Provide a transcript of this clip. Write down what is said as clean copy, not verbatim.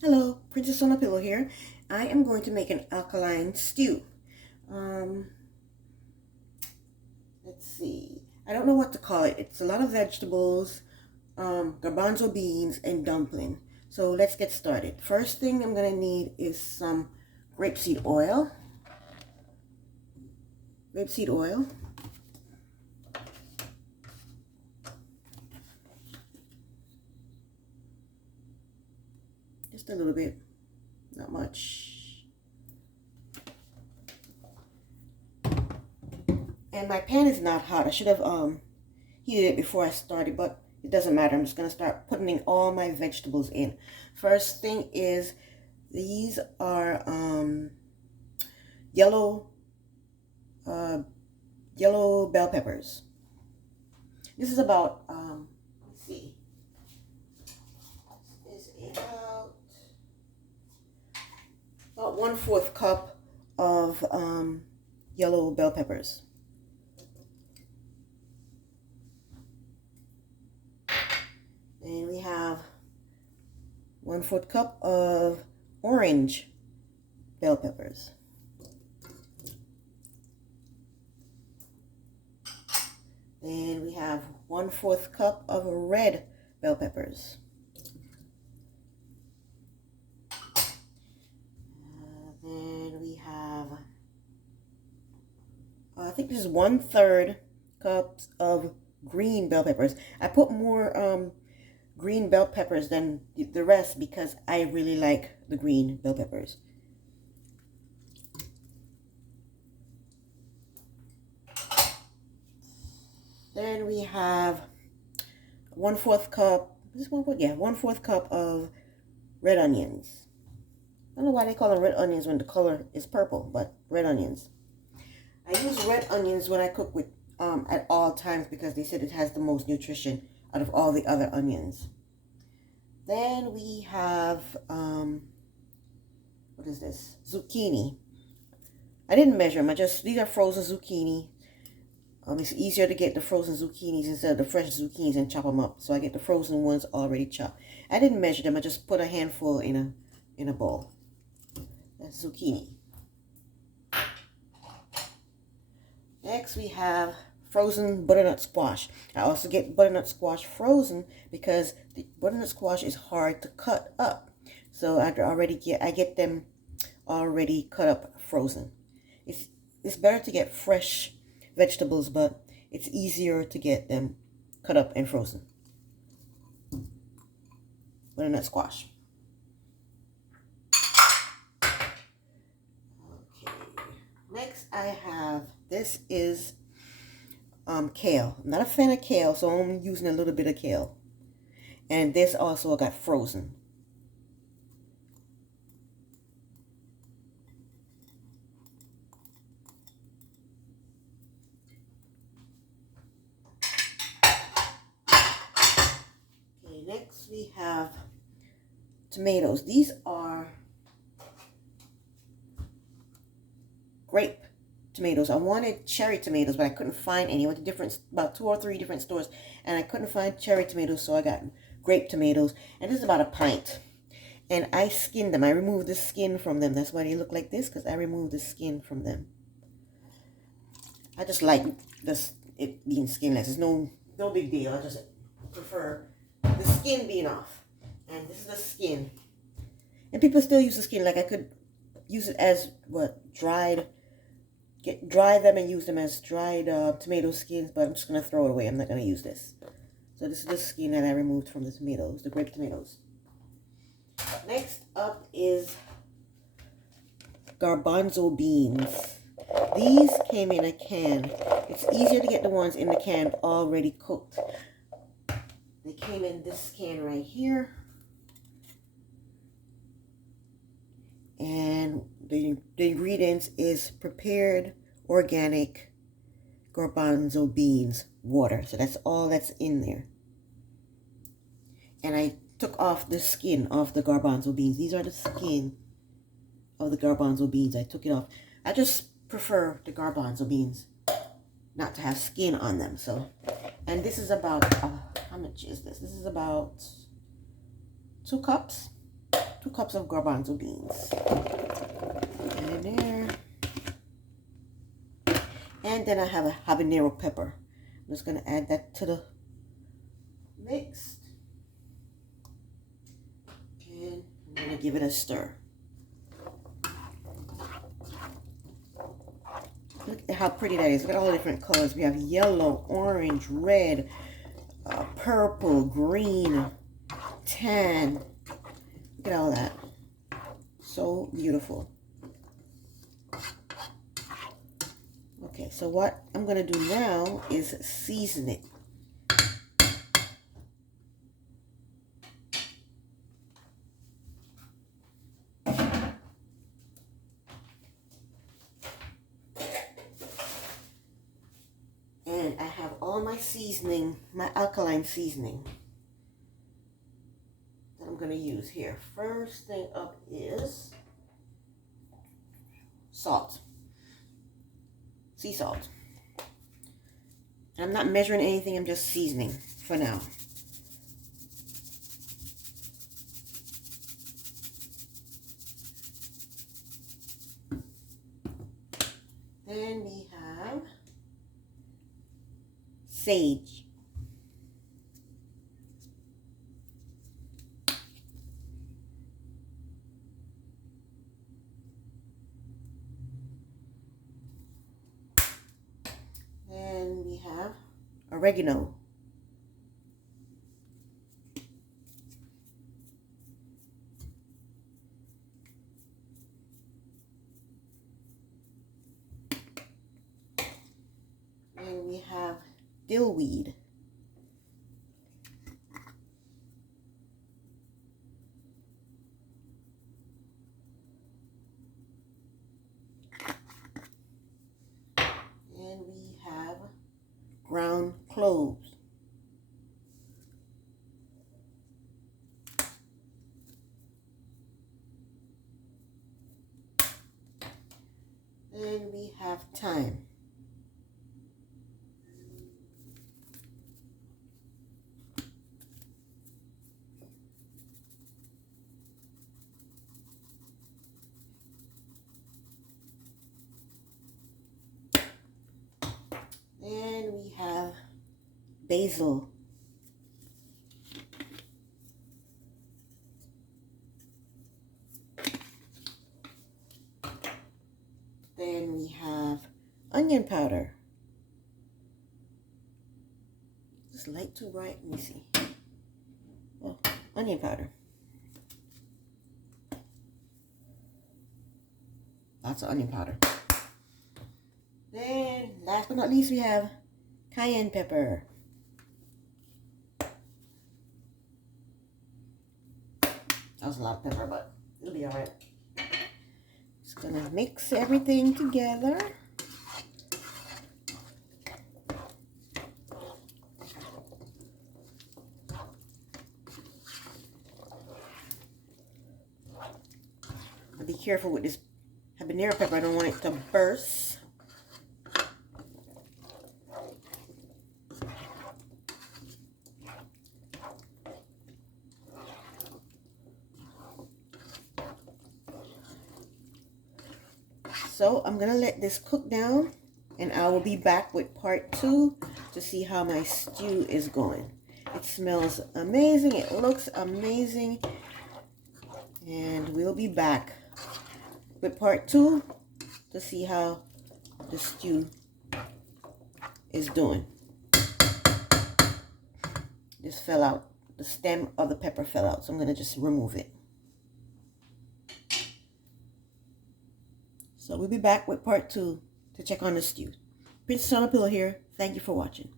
Hello, Princess on a Pillow here. I am going to make an alkaline stew. Um, let's see. I don't know what to call it. It's a lot of vegetables, garbanzo beans, and dumpling. So let's get started. First thing I'm going to need is some grapeseed oil. Grapeseed oil. Just a little bit, not much. And my pan is not hot. I should have heated it before I started, but it doesn't matter. I'm just going to start putting in all my vegetables in. First thing is, these are yellow bell peppers. This is about let's see. This is about 1/4 cup of yellow bell peppers. And we have 1/4 cup of orange bell peppers. Then we have 1/4 cup of red bell peppers. Then we have, I think this is 1/3 cups of green bell peppers. I put more green bell peppers than the rest because I really like the green bell peppers. Then we have 1/4 cup, this 1/4, yeah, 1/4 cup of red onions. I don't know why they call them red onions when the color is purple, but red onions. I use red onions when I cook with at all times because they said it has the most nutrition out of all the other onions. Then we have what is this? Zucchini. I didn't measure them. These are frozen zucchini. It's easier to get the frozen zucchinis instead of the fresh zucchinis and chop them up. So I get the frozen ones already chopped. I didn't measure them. I just put a handful in a bowl. That's zucchini. Next we have frozen butternut squash. I also get butternut squash frozen because the butternut squash is hard to cut up. So I get them already cut up frozen. It's better to get fresh vegetables, but it's easier to get them cut up and frozen. Butternut squash. Okay. Next I have, this is kale. I'm not a fan of kale, so I'm using a little bit of kale. And this also got frozen. Okay, next we have tomatoes. These are grape tomatoes. I wanted cherry tomatoes, but I couldn't find any. I went to about 2 or 3 different stores, and I couldn't find cherry tomatoes, so I got grape tomatoes. And this is about a pint. And I skinned them. I removed the skin from them. That's why they look like this, because I removed the skin from them. I just like it being skinless. It's no big deal. I just prefer the skin being off. And this is the skin. And people still use the skin. Like I could use it as dry them and use them as dried tomato skins, but I'm just going to throw it away. I'm not going to use this. So this is the skin that I removed from the tomatoes, the grape tomatoes. Next up is garbanzo beans. These came in a can. It's easier to get the ones in the can already cooked. They came in this can right here. And the ingredients is prepared organic garbanzo beans water. So that's all that's in there. And I took off the skin off the garbanzo beans. These are the skin of the garbanzo beans. I took it off. I just prefer the garbanzo beans not to have skin on them. So, and this is about how much is this? This is about 2 cups. 2 cups of garbanzo beans. And in there. And then I have a habanero pepper. I'm just going to add that to the mix. And I'm going to give it a stir. Look at how pretty that is. Look at all the different colors. We have yellow, orange, red, purple, green, tan. Look at all that. So beautiful. Okay, so what I'm going to do now is season it. And I have all my seasoning, my alkaline seasoning that I'm going to use here. First thing up is salt. Sea salt. I'm not measuring anything, I'm just seasoning for now. Then we have sage. Then we have oregano. And we have dill weed. And we have ground cloves. And we have thyme. And we have basil. Then we have onion powder. This light too bright. Let me see. Oh, onion powder. Lots of onion powder. Then, last but not least, we have cayenne pepper. That was a lot of pepper, but it'll be all right. Just gonna mix everything together. Be careful with this habanero pepper. I don't want it to burst. So I'm going to let this cook down, and I will be back with part 2 to see how my stew is going. It smells amazing. It looks amazing. And we'll be back with part 2 to see how the stew is doing. This fell out. The stem of the pepper fell out, so I'm going to just remove it. So we'll be back with part 2 to check on the stew. Princess on a Pillow here. Thank you for watching.